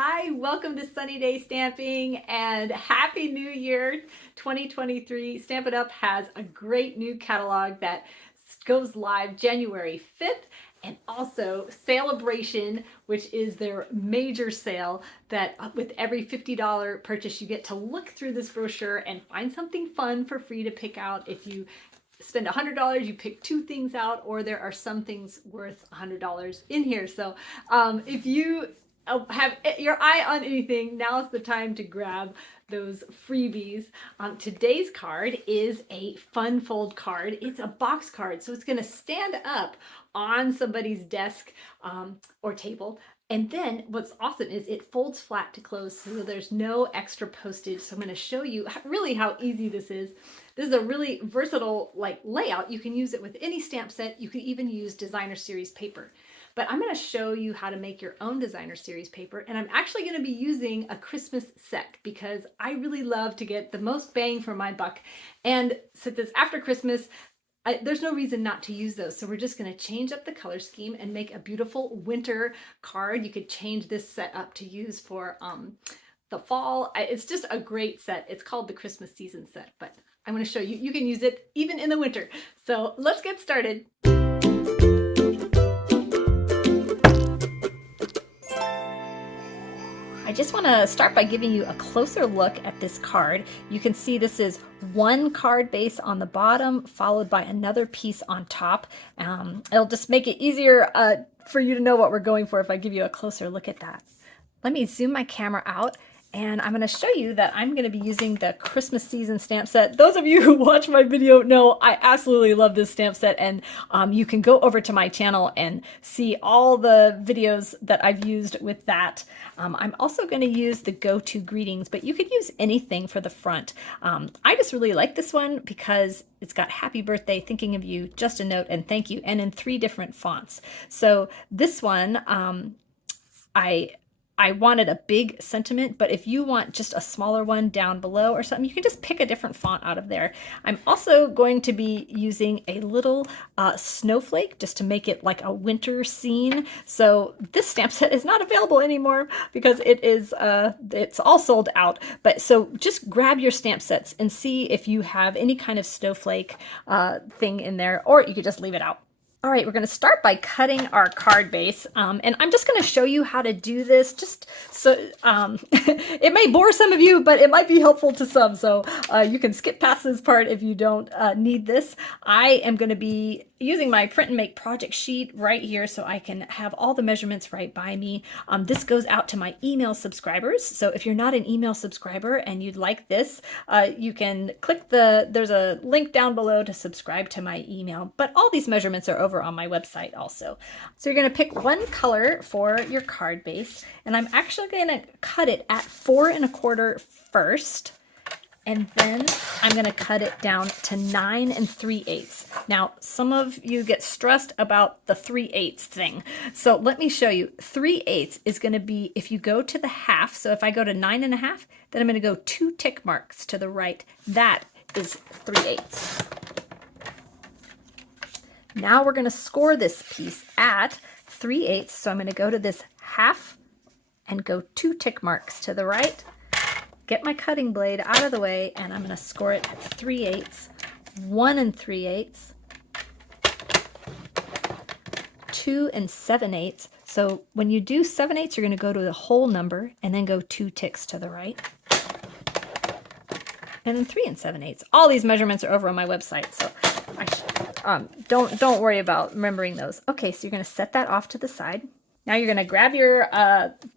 Hi, welcome to Sunny Day Stamping and Happy New Year 2023. Stamp It Up has a great new catalog that goes live January 5th, and also Celebration, which is their major sale that with every $50 purchase you get to look through this brochure and find something fun for free to pick out. If you spend $100, you pick two things out, or there are some things worth $100 in here. So if you have your eye on anything, now's the time to grab those freebies. Today's card is a fun fold card. It's a box card, so it's going to stand up on somebody's desk or table. And then what's awesome is it folds flat to close, so there's no extra postage. So I'm going to show you really how easy this is. This is a really versatile layout. You can use it with any stamp set. You can even use designer series paper. But I'm going to show you how to make your own designer series paper. And I'm actually going to be using a Christmas set because I really love to get the most bang for my buck. And since it's after Christmas, there's no reason not to use those. So we're just going to change up the color scheme and make a beautiful winter card. You could change this set up to use for the fall. It's just a great set. It's called the Christmas season set, but I'm going to show you. You can use it even in the winter. So let's get started. I just want to start by giving you a closer look at this card. You can see this is one card base on the bottom followed by another piece on top. It'll just make it easier for you to know what we're going for if I give you a closer look at that. Let me zoom my camera out, and I'm going to show you that I'm going to be using the Christmas season stamp set. Those of you who watch my video know I absolutely love this stamp set, and you can go over to my channel and see all the videos that I've used with that. I'm also going to use the go-to greetings, but you could use anything for the front. I just really like this one because it's got happy birthday, thinking of you, just a note, and thank you, and in 3 different fonts. So this one, I wanted a big sentiment, but if you want just a smaller one down below or something, you can just pick a different font out of there. I'm also going to be using a little snowflake just to make it like a winter scene. So this stamp set is not available anymore because it's all sold out. But so just grab your stamp sets and see if you have any kind of snowflake thing in there, or you could just leave it out. All right, we're going to start by cutting our card base, and I'm just going to show you how to do this, just so it may bore some of you, but it might be helpful to some, so you can skip past this part if you don't need this. I am going to be using my print and make project sheet right here so I can have all the measurements right by me. This goes out to my email subscribers, so if you're not an email subscriber and you'd like this, you can click there's a link down below to subscribe to my email, but all these measurements are over on my website also. So you're going to pick one color for your card base, and I'm actually going to cut it at 4 1/4 first, and then I'm going to cut it down to 9 3/8. Now, some of you get stressed about the 3/8 thing. So let me show you. 3/8 is going to be, if you go to the half, so if I go to 9 1/2, then I'm going to go 2 tick marks to the right. That is 3/8. Now we're going to score this piece at 3/8. So I'm going to go to this half and go 2 tick marks to the right. Get my cutting blade out of the way, and I'm going to score it at 3/8, 1 3/8, 2 7/8. So when you do 7/8, you're going to go to the whole number and then go 2 ticks to the right. And then 3 7/8. All these measurements are over on my website, so don't worry about remembering those. Okay, so you're going to set that off to the side. Now you're going to grab your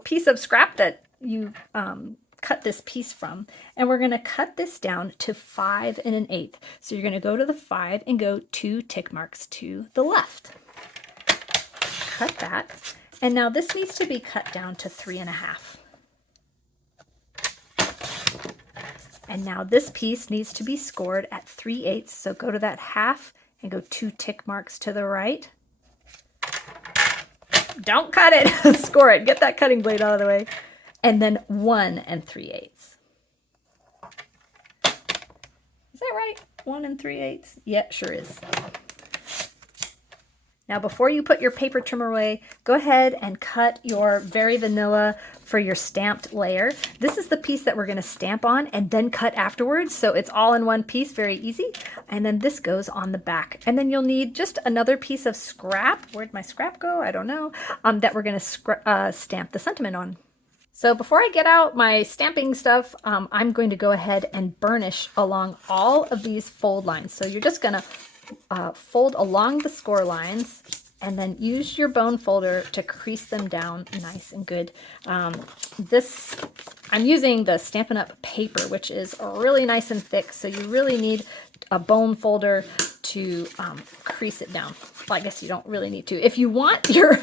piece of scrap that you cut this piece from, and we're going to cut this down to 5 1/8. So you're going to go to the 5 and go 2 tick marks to the left. Cut that, and now this needs to be cut down to 3 1/2. And now this piece needs to be scored at 3/8. So go to that half and go 2 tick marks to the right. Don't cut it, score it. Get that cutting blade out of the way. And then 1 3/8. Is that right? 1 3/8? Yeah, sure is. Now before you put your paper trimmer away, go ahead and cut your Very Vanilla for your stamped layer. This is the piece that we're going to stamp on and then cut afterwards, so it's all in one piece, very easy. And then this goes on the back. And then you'll need just another piece of scrap. Where'd my scrap go? I don't know. That we're going to stamp the sentiment on. So before I get out my stamping stuff, I'm going to go ahead and burnish along all of these fold lines. So you're just going to fold along the score lines and then use your bone folder to crease them down nice and good. I'm using the Stampin' Up! Paper, which is really nice and thick, so you really need a bone folder to crease it down. Well, I guess you don't really need to. If you want your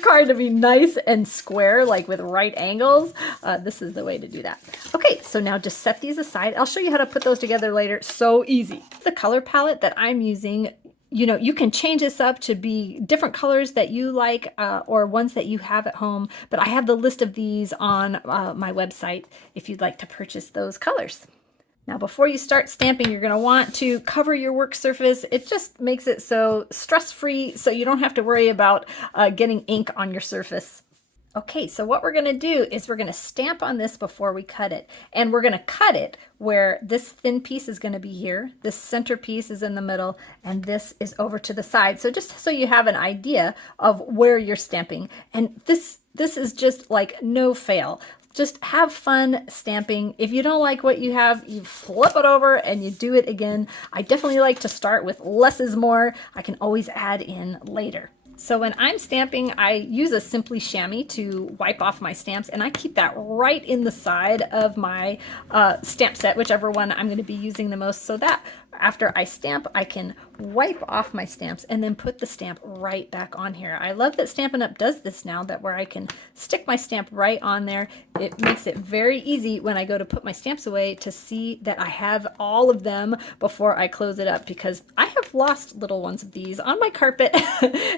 card to be nice and square, like with right angles, this is the way to do that. Okay, so now just set these aside. I'll show you how to put those together later. So easy. The color palette that I'm using, you know, you can change this up to be different colors that you like or ones that you have at home, but I have the list of these on my website if you'd like to purchase those colors. Now before you start stamping, you're going to want to cover your work surface. It just makes it so stress-free, so you don't have to worry about getting ink on your surface. Okay, so what we're going to do is we're going to stamp on this before we cut it. And we're going to cut it where this thin piece is going to be here, this center piece is in the middle, and this is over to the side. So just so you have an idea of where you're stamping. And this is just like no fail. Just have fun stamping. If you don't like what you have, you flip it over and you do it again. I definitely like to start with less is more. I can always add in later. So when I'm stamping, I use a Simply Chamois to wipe off my stamps, and I keep that right in the side of my stamp set, whichever one I'm going to be using the most, so that after I stamp, I can wipe off my stamps and then put the stamp right back on here. I love that Stampin' Up! Does this now, that where I can stick my stamp right on there. It makes it very easy when I go to put my stamps away to see that I have all of them before I close it up, because I have lost little ones of these on my carpet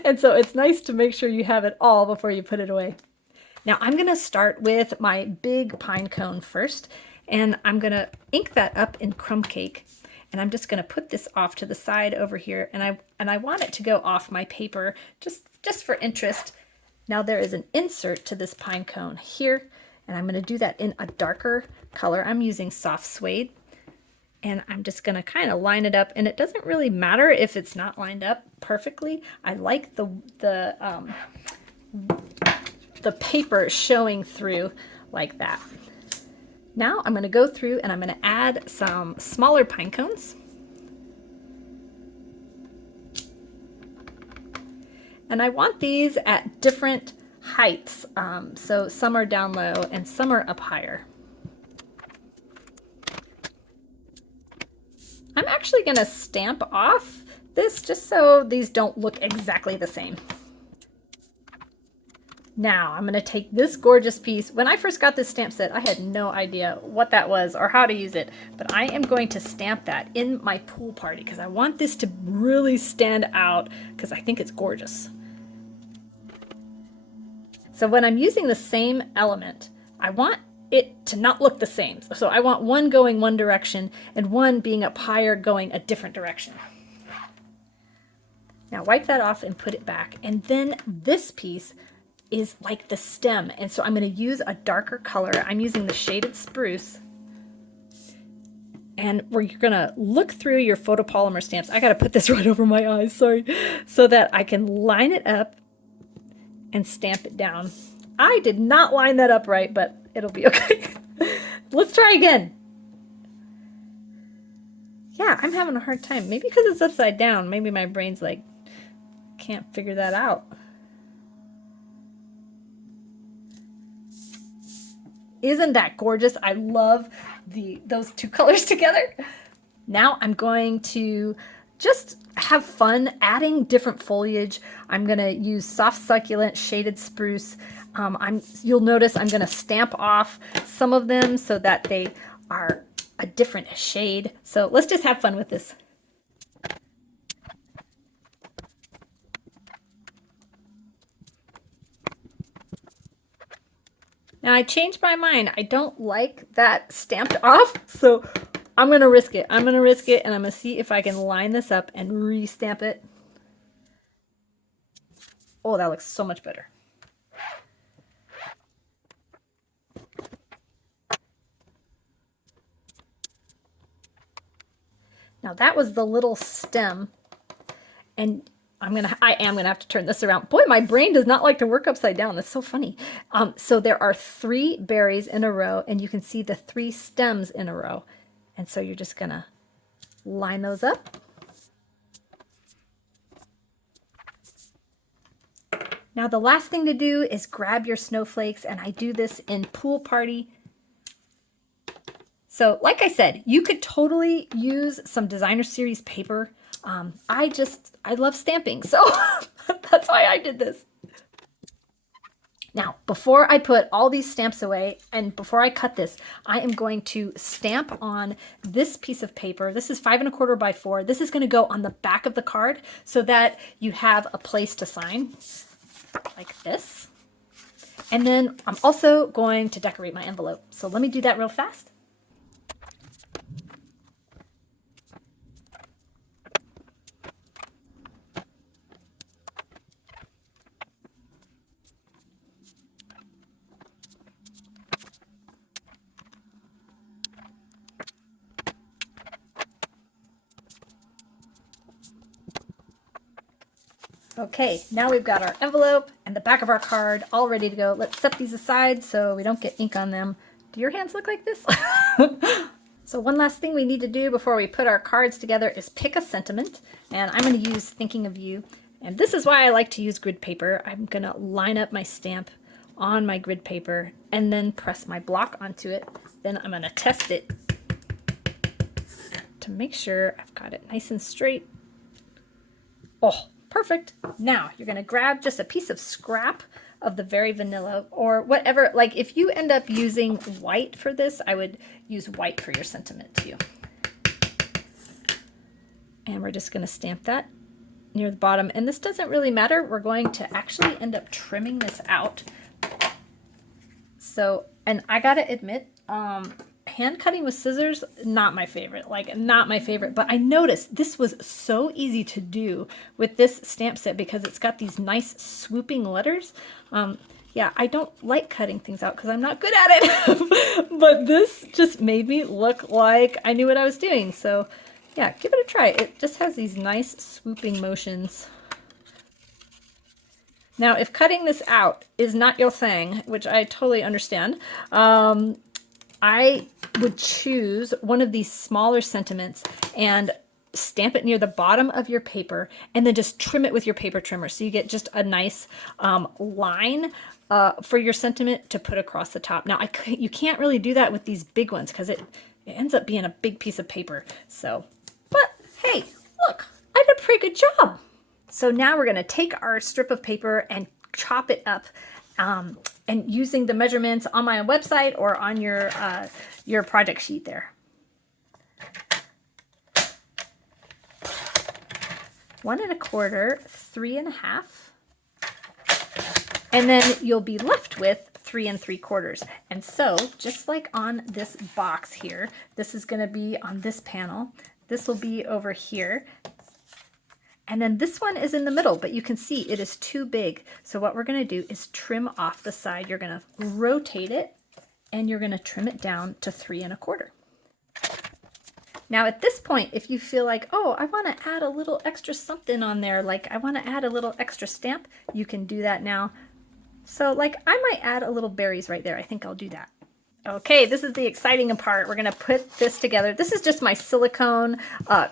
and so it's nice to make sure you have it all before you put it away. Now I'm going to start with my big pine cone first, and I'm going to ink that up in crumb cake. And I'm just going to put this off to the side over here, and I want it to go off my paper just for interest. Now there is an insert to this pine cone here, and I'm going to do that in a darker color. I'm using soft suede, and I'm just going to kind of line it up, and it doesn't really matter if it's not lined up perfectly. I like the paper showing through like that. Now I'm going to go through and I'm going to add some smaller pine cones. And I want these at different heights. So some are down low and some are up higher. I'm actually going to stamp off this just so these don't look exactly the same. Now I'm going to take this gorgeous piece. When I first got this stamp set, I had no idea what that was or how to use it, but I am going to stamp that in my pool party because I want this to really stand out because I think it's gorgeous. So when I'm using the same element, I want it to not look the same. So I want one going one direction and one being up higher going a different direction. Now wipe that off and put it back. And then this piece is like the stem, and so I'm going to use a darker color. I'm using the Shaded Spruce, and we're going to look through your photopolymer stamps. I got to put this right over my eyes, sorry, so that I can line it up and stamp it down. I did not line that up right, but it'll be okay. Let's try again. Yeah, I'm having a hard time. Maybe because it's upside down. Maybe my brain's like, can't figure that out. Isn't that gorgeous? I love those two colors together. Now I'm going to just have fun adding different foliage. I'm going to use soft succulent Shaded Spruce. You'll notice I'm going to stamp off some of them so that they are a different shade. So let's just have fun with this. Now I changed my mind. I don't like that stamped off, so I'm going to risk it. I'm going to risk it, and I'm going to see if I can line this up and re-stamp it. Oh, that looks so much better. Now that was the little stem, and I am gonna have to turn this around. Boy, my brain does not like to work upside down. That's so funny. So there are 3 berries in a row, and you can see the 3 stems in a row. And so you're just gonna line those up. Now the last thing to do is grab your snowflakes, and I do this in Pool Party. So like I said, you could totally use some designer series paper. I love stamping, so that's why I did this. Now, before I put all these stamps away and before I cut this, I am going to stamp on this piece of paper. This is 5 1/4 by 4. This is going to go on the back of the card so that you have a place to sign like this. And then I'm also going to decorate my envelope. So let me do that real fast. Okay, now we've got our envelope and the back of our card all ready to go. Let's set these aside so we don't get ink on them. Do your hands look like this? So one last thing we need to do before we put our cards together is pick a sentiment. And I'm going to use Thinking of You. And this is why I like to use grid paper. I'm going to line up my stamp on my grid paper and then press my block onto it. Then I'm going to test it to make sure I've got it nice and straight. Oh, perfect. Now you're going to grab just a piece of scrap of the Very Vanilla or whatever. Like if you end up using white for this, I would use white for your sentiment too. And we're just going to stamp that near the bottom. And this doesn't really matter. We're going to actually end up trimming this out. So, and I got to admit, hand cutting with scissors, not my favorite, like not my favorite, but I noticed this was so easy to do with this stamp set because it's got these nice swooping letters. Yeah, I don't like cutting things out because I'm not good at it, but this just made me look like I knew what I was doing. So yeah, give it a try. It just has these nice swooping motions. Now, if cutting this out is not your thing, which I totally understand, I would choose one of these smaller sentiments and stamp it near the bottom of your paper and then just trim it with your paper trimmer. So you get just a nice line for your sentiment to put across the top. Now, you can't really do that with these big ones because it ends up being a big piece of paper. So, but hey, look, I did a pretty good job. So now we're going to take our strip of paper and chop it up. And using the measurements on my website or on your project sheet there. 1 1/4, 3 1/2, and then you'll be left with 3 3/4. And so, just like on this box here, this is going to be on this panel. This will be over here. And then this one is in the middle, but you can see it is too big. So what we're going to do is trim off the side. You're going to rotate it and you're going to trim it down to 3 1/4. Now at this point, if you feel like, oh, I want to add a little extra something on there, like I want to add a little extra stamp, you can do that now. So like I might add a little berries right there. I think I'll do that. Okay, this is the exciting part. We're going to put this together. This is just my silicone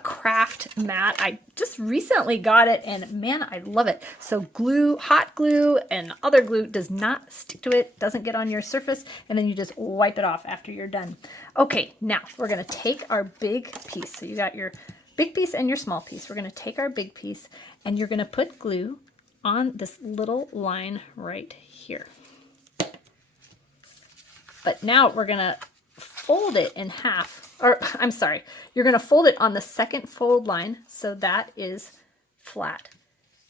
craft mat. I just recently got it and man, I love it. So glue, hot glue and other glue does not stick to it, doesn't get on your surface, and then you just wipe it off after you're done. Okay, now we're going to take our big piece. So you got your big piece and your small piece. We're going to take our big piece and you're going to put glue on this little line right here. But now we're going to fold it in half, or I'm sorry, you're going to fold it on the second fold line so that is flat.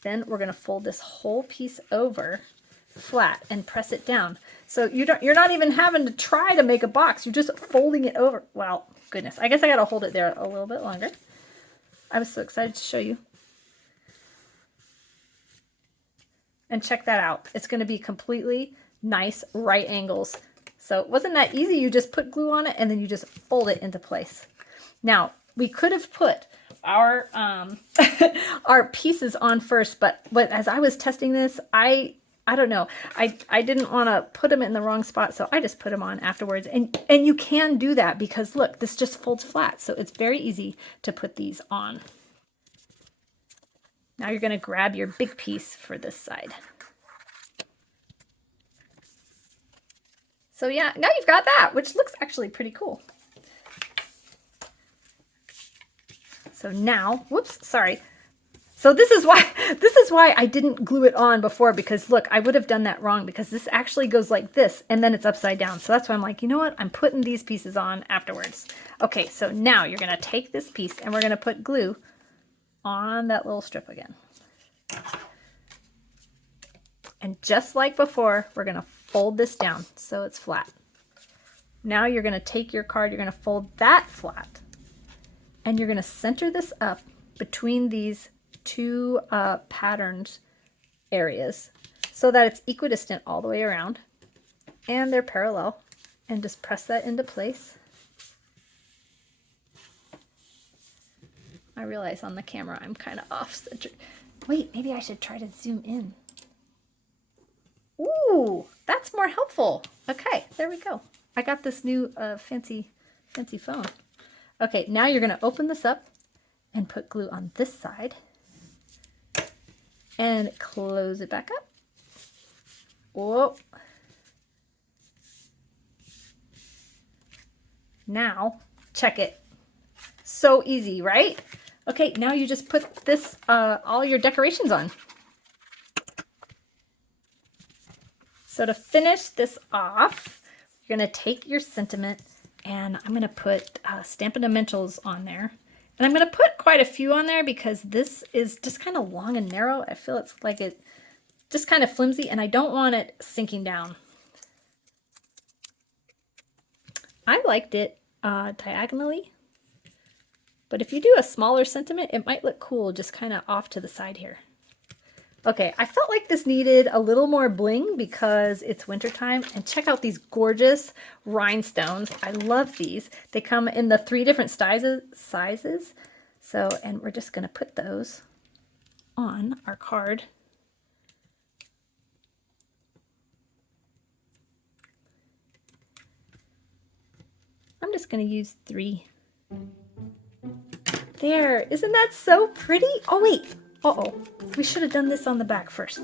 Then we're going to fold this whole piece over flat and press it down. So you're not even having to try to make a box. You're just folding it over. Well, goodness, I guess I got to hold it there a little bit longer. I was so excited to show you. And check that out. It's going to be completely nice right angles. So it wasn't that easy. You just put glue on it and then you just fold it into place. Now, we could have put our our pieces on first, but as I was testing this, I don't know. I didn't want to put them in the wrong spot, so I just put them on afterwards. And you can do that because look, this just folds flat. So it's very easy to put these on. Now you're going to grab your big piece for this side. So yeah, now you've got that, which looks actually pretty cool. So now, whoops, sorry. So this is why I didn't glue it on before, because look, I would have done that wrong because this actually goes like this and then it's upside down. So that's why I'm like, you know what? I'm putting these pieces on afterwards. Okay, so now you're going to take this piece and we're going to put glue on that little strip again. And just like before, we're going to fold this down so it's flat. Now you're going to take your card, you're going to fold that flat, and you're going to center this up between these two patterned areas so that it's equidistant all the way around and they're parallel, and just press that into place. I realize on the camera I'm kind of off center. Wait, maybe I should try to zoom in. Ooh, that's more helpful. Okay, there we go. I got this new fancy phone. Okay, now you're going to open this up and put glue on this side and close it back up. Whoa. Now, check it. So easy, right? Okay, now you just put this, all your decorations on. So to finish this off, you're going to take your sentiment, and I'm going to put Stampin' Dimensionals on there. And I'm going to put quite a few on there because this is just kind of long and narrow. I feel it's like it just kind of flimsy, and I don't want it sinking down. I liked it diagonally, but if you do a smaller sentiment, it might look cool just kind of off to the side here. Okay, I felt like this needed a little more bling because it's wintertime, and check out these gorgeous rhinestones. I love these. They come in the 3 different sizes. So, and we're just gonna put those on our card. I'm just gonna use 3. There, isn't that so pretty? Oh wait. Uh-oh, we should have done this on the back first.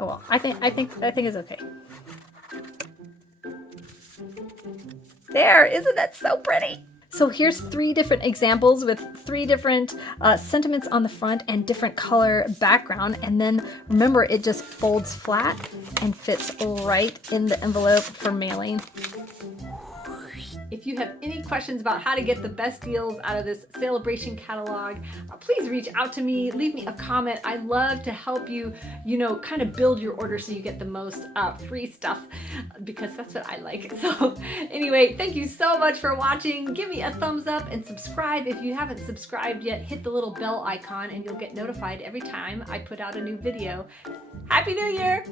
Oh well, I think it's okay. There, isn't that so pretty? So here's 3 different examples with 3 different sentiments on the front and different color background. And then remember, it just folds flat and fits right in the envelope for mailing. If you have any questions about how to get the best deals out of this celebration catalog, please reach out to me, leave me a comment. I love to help you, kind of build your order so you get the most free stuff, because that's what I like. So anyway, thank you so much for watching. Give me a thumbs up and subscribe. If you haven't subscribed yet, hit the little bell icon and you'll get notified every time I put out a new video. Happy New Year!